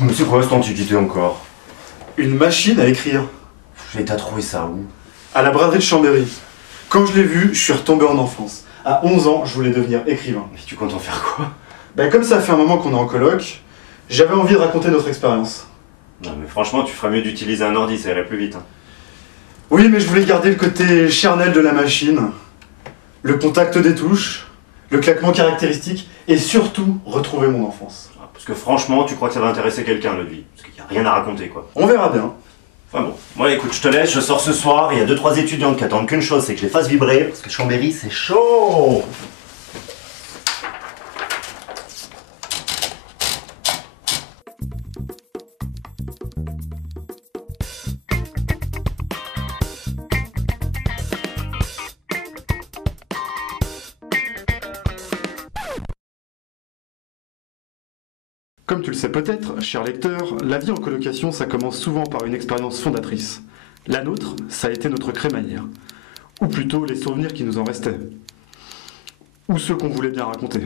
Mais c'est quoi cette antiquité encore? Une machine à écrire. Et t'as trouvé ça où? À la braderie de Chambéry. Quand je l'ai vue, je suis retombé en enfance. À 11 ans, je voulais devenir écrivain. Mais tu comptes en faire quoi? Ben, comme ça fait un moment qu'on est en coloc, j'avais envie de raconter notre expérience. Non mais franchement, tu ferais mieux d'utiliser un ordi, ça irait plus vite. Hein. Oui, mais je voulais garder le côté charnel de la machine, le contact des touches, le claquement caractéristique, et surtout retrouver mon enfance. Parce que franchement, tu crois que ça va intéresser quelqu'un, notre vie? Parce qu'il n'y a rien à raconter, quoi. On verra bien. Enfin bon, moi écoute, je te laisse, je sors ce soir, il y a 2-3 étudiantes qui attendent qu'une chose, c'est que je les fasse vibrer, parce que Chambéry, c'est chaud. Comme tu le sais peut-être, cher lecteur, la vie en colocation, ça commence souvent par une expérience fondatrice. La nôtre, ça a été notre crémaillère. Ou plutôt les souvenirs qui nous en restaient. Ou ceux qu'on voulait bien raconter.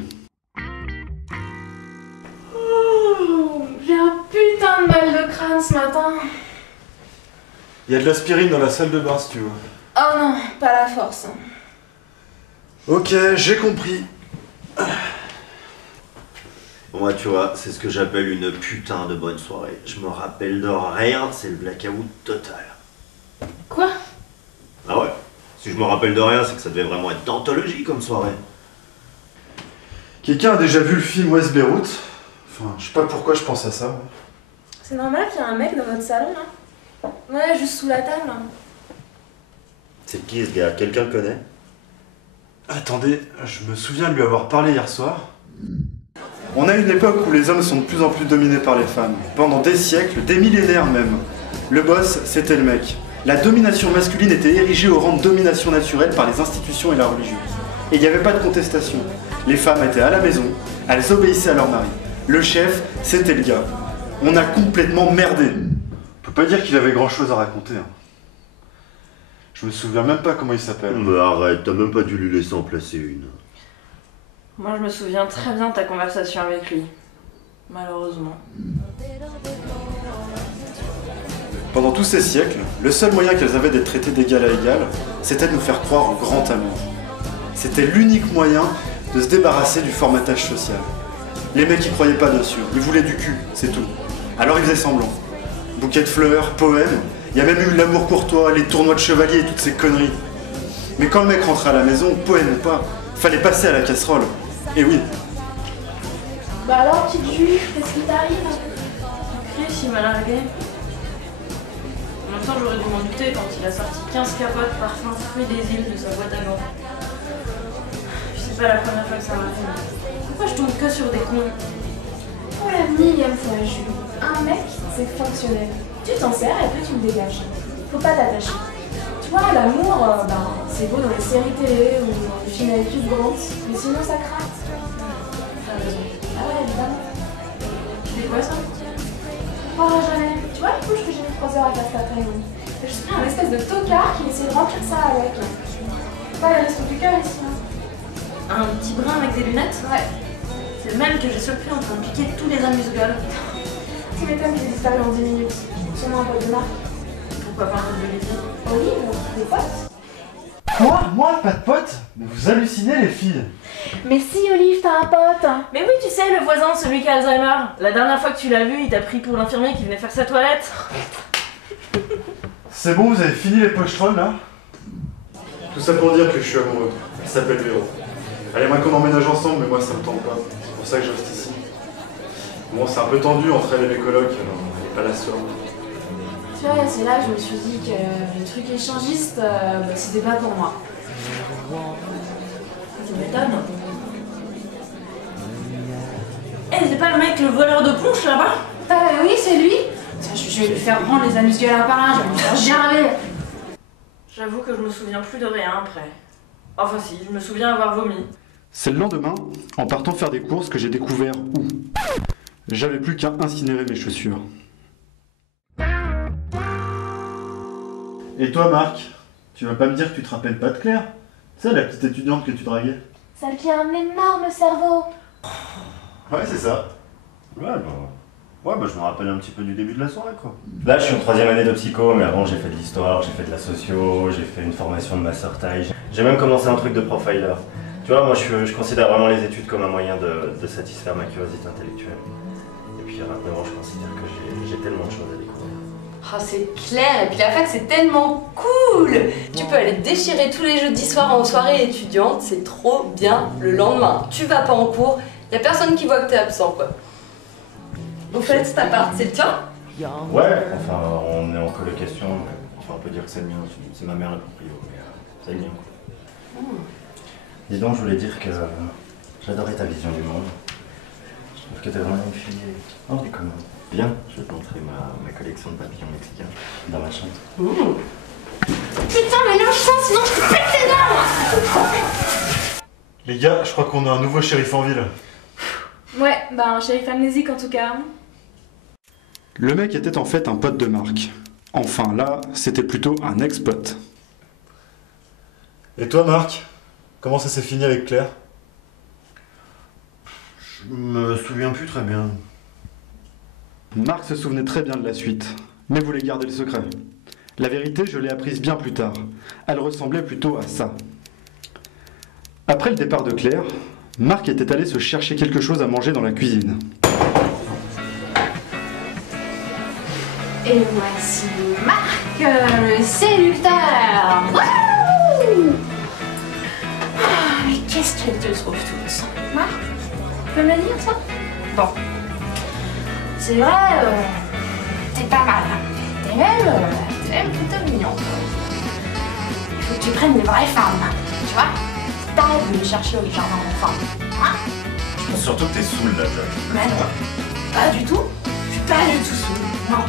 Oh, j'ai un putain de mal de crâne ce matin. Il y a de l'aspirine dans la salle de bain si tu veux. Oh non, pas la force. Ok, j'ai compris. Moi, tu vois, c'est ce que j'appelle une putain de bonne soirée. Je me rappelle de rien, c'est le blackout total. Quoi? Ah ouais? Si je me rappelle de rien, c'est que ça devait vraiment être d'anthologie comme soirée. Quelqu'un a déjà vu le film West Beyrouth? Enfin, je sais pas pourquoi je pense à ça. C'est normal qu'il y ait un mec dans votre salon là? Ouais, juste sous la table. C'est qui ce gars? Quelqu'un le connaît? Attendez, je me souviens de lui avoir parlé hier soir. On a une époque où les hommes sont de plus en plus dominés par les femmes. Pendant des siècles, des millénaires même. Le boss, c'était le mec. La domination masculine était érigée au rang de domination naturelle par les institutions et la religion. Et il n'y avait pas de contestation. Les femmes étaient à la maison, elles obéissaient à leur mari. Le chef, c'était le gars. On a complètement merdé. On peut pas dire qu'il avait grand chose à raconter. Hein. Je me souviens même pas comment il s'appelle. Mais arrête, t'as même pas dû lui laisser en placer une. Moi, je me souviens très bien de ta conversation avec lui. Malheureusement. Pendant tous ces siècles, le seul moyen qu'elles avaient d'être traitées d'égal à égal, c'était de nous faire croire au grand amour. C'était l'unique moyen de se débarrasser du formatage social. Les mecs y croyaient pas bien sûr, ils voulaient du cul, c'est tout. Alors ils faisaient semblant. Bouquet de fleurs, poèmes, il y a même eu l'amour courtois, les tournois de chevaliers et toutes ces conneries. Mais quand le mec rentrait à la maison, poème ou pas, fallait passer à la casserole. Et oui. Bah alors, petite juive, qu'est-ce qui t'arrive? Chris, il m'a largué. En même temps, j'aurais dû m'en douter quand il a sorti 15 capotes parfum fruits des îles de sa boîte à gants. C'est pas la première fois que ça m'arrive. Pourquoi je tombe que sur des cons? Pour la millième fois, Jules. Un mec, c'est fonctionnel. Tu t'en sers et puis tu le dégages. Faut pas t'attacher. Tu vois, l'amour, c'est beau dans les séries télé ou dans les films avec Hugh Grant, mais sinon ça craque. T'as raison. Ah ouais, évidemment. C'est quoi ça? Oh, jamais. Tu vois les couches que j'ai mis 3 heures à faire cet après-midi? C'est juste un espèce de tocard qui essaie de remplir ça avec. Pas les restos du cœur ici. Hein. Un petit brin avec des lunettes? Ouais. C'est le même que j'ai surpris en train de piquer tous les amuse-gueules. Tu m'étonnes qu'il ait disparu en 10 minutes. Sûrement un pote de marque. Pourquoi pas un peu de lézard? Olive, des potes? Moi, pas de pote? Mais vous hallucinez les filles. Mais si, Olive, t'as un pote. Mais oui, tu sais, le voisin, celui qui a Alzheimer. La dernière fois que tu l'as vu, il t'a pris pour l'infirmier qui venait faire sa toilette. C'est bon, vous avez fini les pochetrons là? Tout ça pour dire que je suis amoureux. Il s'appelle Véro. Elle aimerait qu'on emménage ensemble, mais moi ça me tente pas. C'est pour ça que je reste ici. Bon, c'est un peu tendu entre elle et mes colocs, alors elle est pas la seule. Tu vois, c'est là que je me suis dit que les trucs échangistes, c'était pas pour moi. Tu m'étonnes. Eh, c'est pas le mec, le voleur de punch là-bas? Oui, c'est lui. Tiens, je vais lui faire prendre les amuse-gueules un par un, je vais lui faire gerber. J'avoue que je me souviens plus de rien après. Enfin si, je me souviens avoir vomi. C'est le lendemain, en partant faire des courses, que j'ai découvert où. J'avais plus qu'à incinérer mes chaussures. Et toi, Marc, tu vas pas me dire que tu te rappelles pas de Claire? Tu sais, la petite étudiante que tu draguais? Celle qui a un énorme cerveau. Ouais, c'est ça. Ouais, bah. Ouais, bah je me rappelle un petit peu du début de la soirée, quoi. Là, je suis en 3e année de psycho, mais avant, j'ai fait de l'histoire, j'ai fait de la socio, j'ai fait une formation de master taille. J'ai même commencé un truc de profiler. Tu vois, moi, je considère vraiment les études comme un moyen de satisfaire ma curiosité intellectuelle. Et puis, à 29 ans, je considère que j'ai tellement de choses à découvrir. Oh, c'est clair, et puis la fac c'est tellement cool. Tu peux aller déchirer tous les jeudis soirs en soirée étudiante, c'est trop bien le lendemain. Tu vas pas en cours, y a personne qui voit que t'es absent quoi. Au fait, cet appart, c'est le tien? Ouais, enfin, on est en colocation, mais enfin, on peut dire que c'est le mien, c'est ma mère la proprio, mais c'est le mien quoi. Dis donc, je voulais dire que j'adorais ta vision du monde. Je trouve que t'es vraiment une fille hors du commun. Viens, je vais te montrer ma collection de papillons mexicains dans ma chambre. Putain, mais lâche ça, sinon je te pète tes dents. Les gars, je crois qu'on a un nouveau shérif en ville. Ouais, bah un shérif amnésique en tout cas. Le mec était en fait un pote de Marc. Enfin là, c'était plutôt un ex-pote. Et toi Marc, comment ça s'est fini avec Claire? Je me souviens plus très bien. Marc se souvenait très bien de la suite, mais voulait garder le secret. La vérité, je l'ai apprise bien plus tard. Elle ressemblait plutôt à ça. Après le départ de Claire, Marc était allé se chercher quelque chose à manger dans la cuisine. Et voici Marc, le séducteur. Wouh! Mais qu'est-ce qu'elle te trouve toute seule, Marc? Tu peux me le dire, toi? Bon. C'est vrai, t'es pas mal. T'es même plutôt mignonne. Il faut que tu prennes des vraies femmes, tu vois? T'arrêtes de me chercher au jardin d'enfants. Hein? Je pense surtout que t'es saoul là, Jack. Mais non, pas du tout. Je suis pas du tout saoule, non.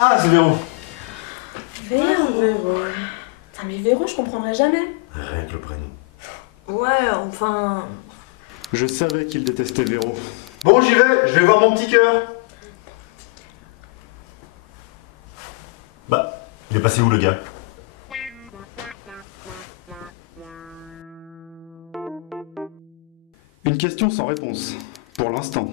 Ah, c'est Véro. Véro. Putain, mais Véro, je comprendrai jamais. Rien que le prénom. Ouais, enfin... Je savais qu'il détestait Véro. Bon, j'y vais, je vais voir mon petit cœur. Bah, il est passé où le gars? Une question sans réponse, pour l'instant.